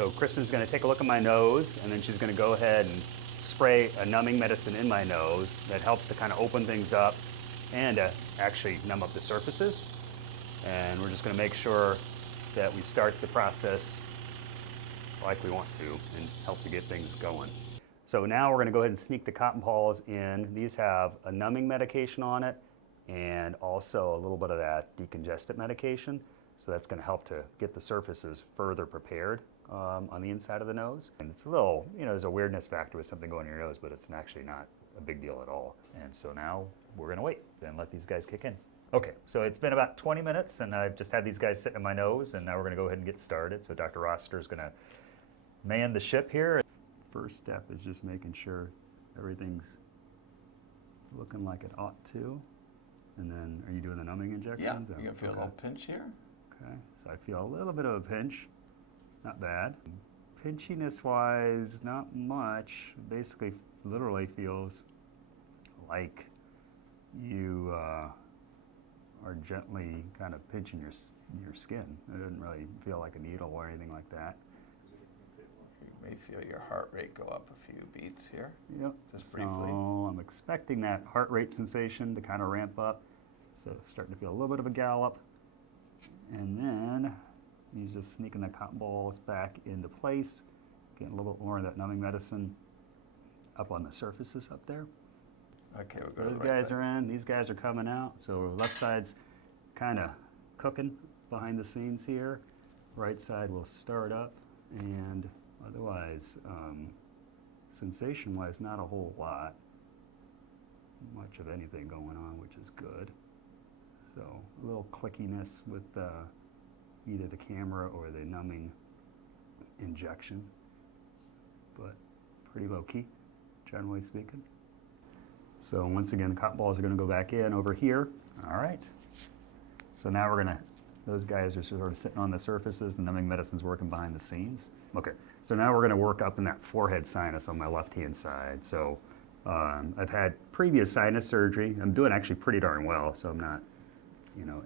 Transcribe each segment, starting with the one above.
So Kristen's going to take a look at my nose, and then she's going to go ahead and spray a numbing medicine in my nose that helps to kind of open things up and actually numb up the surfaces. And we're just going to make sure that we start the process like we want to and help to get things going. So now we're going to go ahead and sneak the cotton balls in. These have a numbing medication on it and also a little bit of that decongestant medication. So that's going to help to get the surfaces further prepared on the inside of the nose. And it's a little, there's a weirdness factor with something going in your nose, but it's actually not a big deal at all. And so now we're going to wait and let these guys kick in. Okay, so it's been about 20 minutes and I've just had these guys sitting in my nose, and now we're going to go ahead and get started. So Dr. Rossiter is going to man the ship here. First step is just making sure everything's looking like it ought to. And then, are you doing the numbing injections? Yeah, you're going to feel a little pinch here. Okay, so I feel a little bit of a pinch. Not bad. Pinchiness-wise, not much. Basically, literally feels like you are gently kind of pinching your skin. It doesn't really feel like a needle or anything like that. You may feel your heart rate go up a few beats here. Yep. Just briefly. So I'm expecting that heart rate sensation to kind of ramp up. So starting to feel a little bit of a gallop. And then he's just sneaking the cotton balls back into place, getting a little bit more of that numbing medicine up on the surfaces up there. Okay, we'll go to the Those right guys side. are in, these guys are coming out. So left side's kind of cooking behind the scenes here. Right side will start up, and otherwise, sensation-wise, not a whole lot. Much of anything going on, which is good. So a little clickiness with either the camera or the numbing injection, but pretty low key, generally speaking. So once again, the cotton balls are going to go back in over here. All right. So now we're going to, those guys are sort of sitting on the surfaces. The numbing medicine's working behind the scenes. Okay. So now we're going to work up in that forehead sinus on my left-hand side. So I've had previous sinus surgery. I'm doing actually pretty darn well, so I'm not,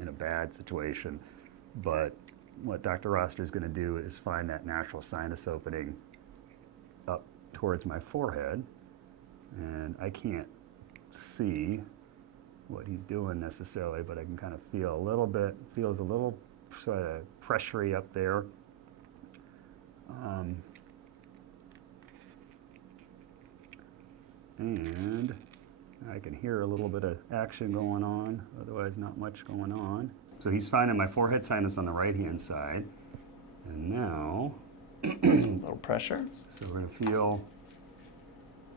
in a bad situation. But what Dr. Rossiter is going to do is find that natural sinus opening up towards my forehead. And I can't see what he's doing necessarily, but I can kind of feel a little bit, feels a little sort of pressury up there. And I can hear a little bit of action going on, otherwise not much going on. So he's finding my forehead sinus on the right-hand side. And now, A little pressure. so we're going to feel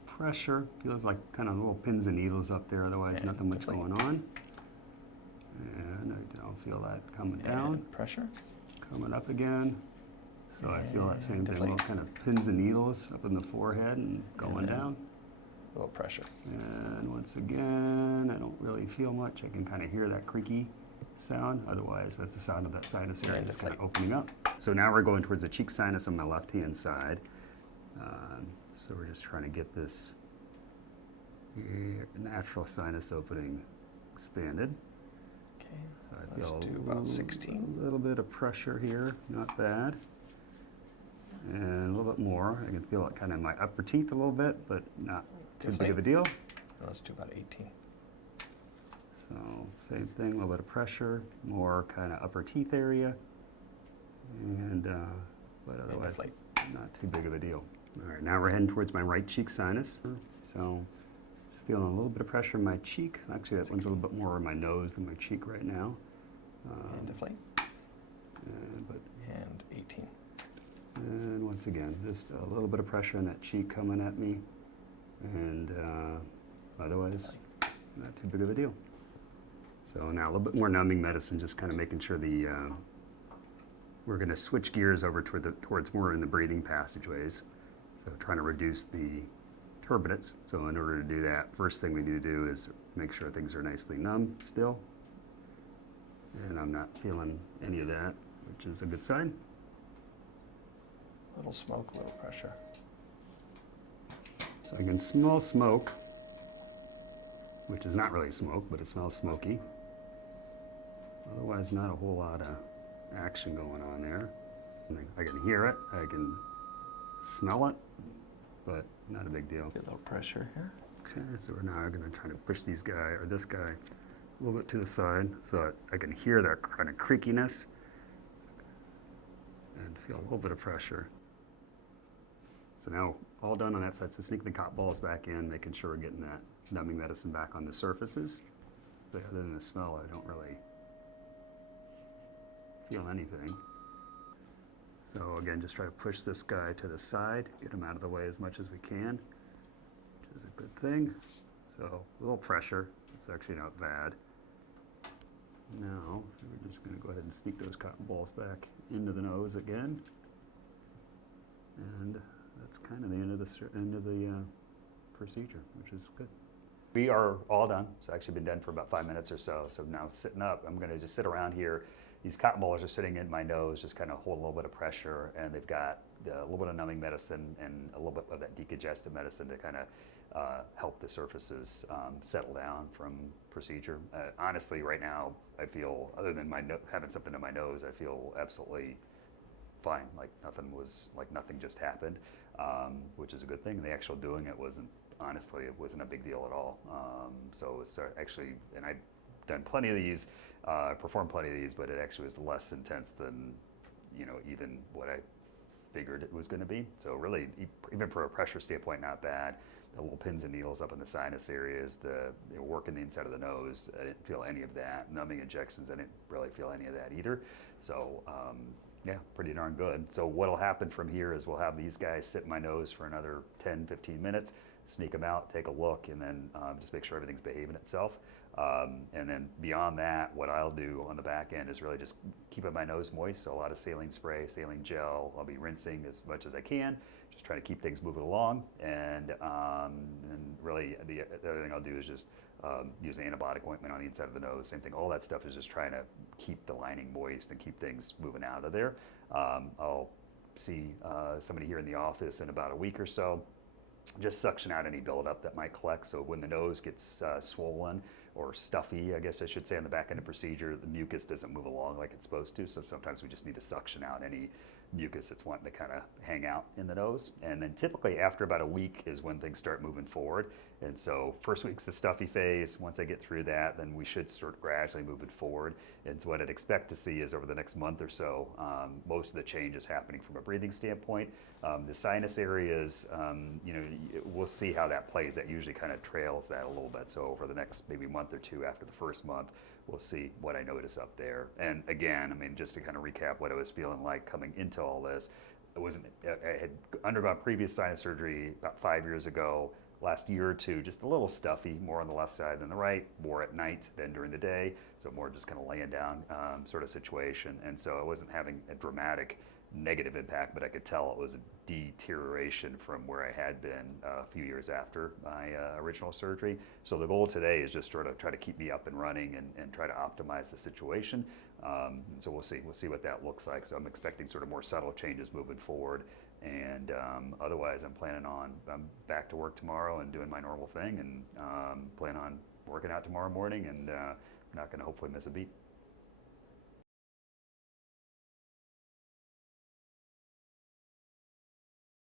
pressure. Feels like kind of little pins and needles up there, otherwise And nothing much deflate. going on. And I don't feel that coming down, And pressure. coming up again. So I feel that same thing, deflate. little kind of pins and needles up in the forehead and going then down. A little pressure. And once again, I don't really feel much. I can kind of hear that creaky sound. Otherwise, that's the sound of that sinus area And just kind of deflate. opening up. So now we're going towards the cheek sinus on my left-hand side. So we're just trying to get this natural sinus opening expanded. Okay, So I let's feel do about 16. A little bit of pressure here, not bad. And a little bit more. I can feel it kind of in my upper teeth a little bit, but not too big of a deal. Let's do about 18. So same thing, a little bit of pressure, more kind of upper teeth area, and but otherwise deflate. not too big of a deal. All right, now we're heading towards my right cheek sinus. So just feeling a little bit of pressure in my cheek. Actually, that one's a little bit more in my nose than my cheek right now. And deflate. But And 18. and once again, just a little bit of pressure in that cheek coming at me, and otherwise not too big of a deal. So now a little bit more numbing medicine, just kind of making sure we're going to switch gears over towards more in the breathing passageways. So trying to reduce the turbinates. So in order to do that, first thing we need to do is make sure things are nicely numb still. And I'm not feeling any of that, which is a good sign. Little smoke, little pressure. So I can smell smoke, which is not really smoke, but it smells smoky. Otherwise, not a whole lot of action going on there. I can hear it, I can smell it, but not a big deal. Get a little pressure here. Okay, so we're now going to try to push this guy a little bit to the side so that I can hear that kind of creakiness and feel a little bit of pressure. So now all done on that side. So sneaking the cotton balls back in, making sure we're getting that numbing medicine back on the surfaces. But other than the smell, I don't really feel anything. So again, just try to push this guy to the side, get him out of the way as much as we can, which is a good thing. So a little pressure, it's actually not bad. Now, we're just gonna go ahead and sneak those cotton balls back into the nose again. And that's kind of the end of the procedure, which is good. We are all done. It's actually been done for about 5 minutes or so. So now sitting up, I'm gonna just sit around here. These cotton balls are sitting in my nose, just kind of hold a little bit of pressure, and they've got a little bit of numbing medicine and a little bit of that decongestant medicine to kind of help the surfaces settle down from procedure. Honestly, right now, I feel, other than having something in my nose, I feel absolutely fine. Like nothing just happened, which is a good thing. The actual doing it wasn't a big deal at all. So it was actually, and I've done plenty of these, performed plenty of these, but it actually was less intense than, even what I figured it was going to be. So really, even for a pressure standpoint, not bad. The little pins and needles up in the sinus areas, the work in the inside of the nose, I didn't feel any of that. Numbing injections, I didn't really feel any of that either. So yeah, pretty darn good. So what'll happen from here is we'll have these guys sit in my nose for another 10, 15 minutes, sneak them out, take a look, and then just make sure everything's behaving itself. And then beyond that, what I'll do on the back end is really just keeping my nose moist. So a lot of saline spray, saline gel. I'll be rinsing as much as I can, just trying to keep things moving along. And really the other thing I'll do is just use an antibiotic ointment on the inside of the nose. Same thing. All that stuff is just trying to keep the lining moist and keep things moving out of there. I'll see somebody here in the office in about a week or so. Just suction out any buildup that might collect. So when the nose gets swollen or stuffy, I guess I should say, on the back end of procedure, the mucus doesn't move along like it's supposed to. So sometimes we just need to suction out any mucus that's wanting to kind of hang out in the nose. And then typically after about a week is when things start moving forward. And so first week's the stuffy phase. Once I get through that, then we should start gradually moving forward. And so what I'd expect to see is over the next month or so, most of the change is happening from a breathing standpoint. The sinus areas, we'll see how that plays. That usually kind of trails that a little bit. So over the next maybe month or two after the first month, we'll see what I notice up there. And again, just to kind of recap what I was feeling like coming into all this, I had undergone previous sinus surgery about 5 years ago. Last year or two, just a little stuffy, more on the left side than the right, more at night than during the day, so more just kind of laying down sort of situation. And so I wasn't having a dramatic negative impact, but I could tell it was a deterioration from where I had been a few years after my original surgery. So the goal today is just sort of try to keep me up and running and try to optimize the situation. And so we'll see what that looks like. So I'm expecting sort of more subtle changes moving forward. And otherwise, I'm back to work tomorrow and doing my normal thing, and plan on working out tomorrow morning, and not going to hopefully miss a beat.